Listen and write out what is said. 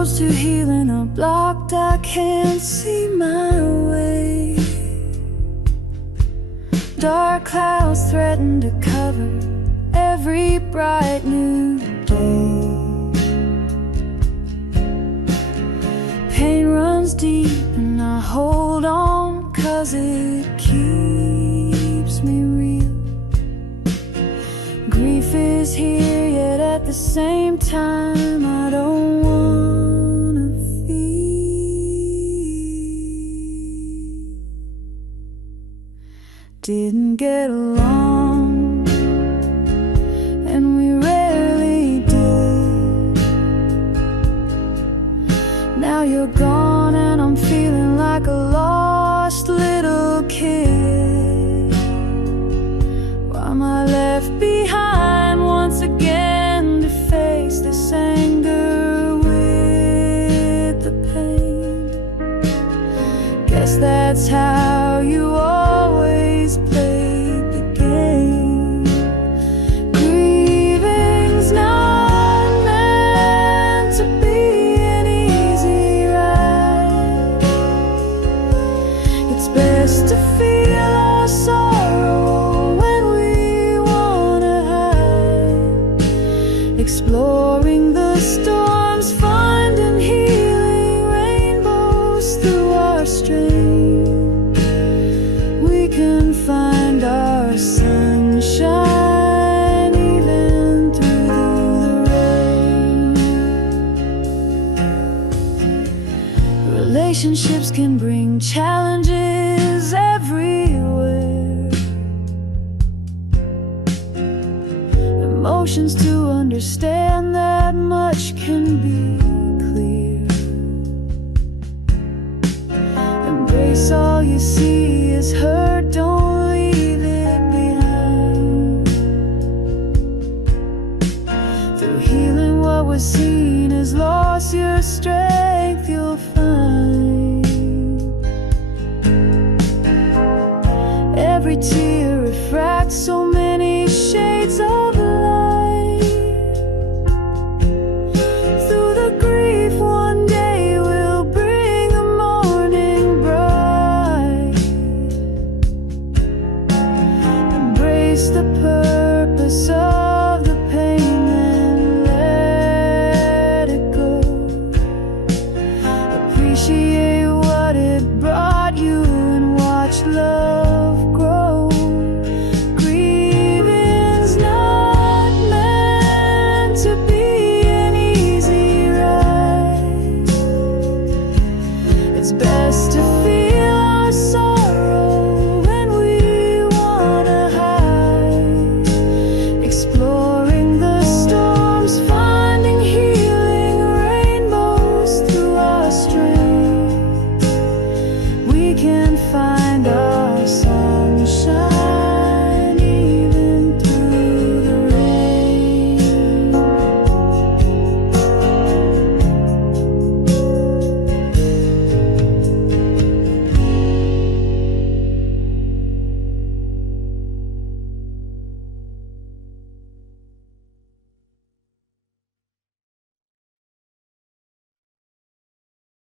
roads to healing are blocked, I can't see my way. Dark clouds threaten to cover every bright new day. Pain runs deep and I hold on 'cause it keeps me real. Grief is here, yet at the same time I don't wanna feel. Didn't get along, and we rarely did. Now you're gone and I'm feeling like a lost little kid. Why am I left behind once again to face this anger with the pain? Guess that's how you always played the game. Grieving's not meant to be an easy ride. It's best to feel our sorrow when we wanna hide. Exploring the storms, finding healing rainbows through our strain. We can find our sunshine even through the rain. Relationships can bring challenges everywhere. Emotions to understand, that much can be clear. Embrace all you see is hurt, don't leave it behind. Through healing, what was seen as loss, your strength you'll find. Every tear refracts so many shades of light. Through the grief, one day will bring a morning bright. Embrace the purpose of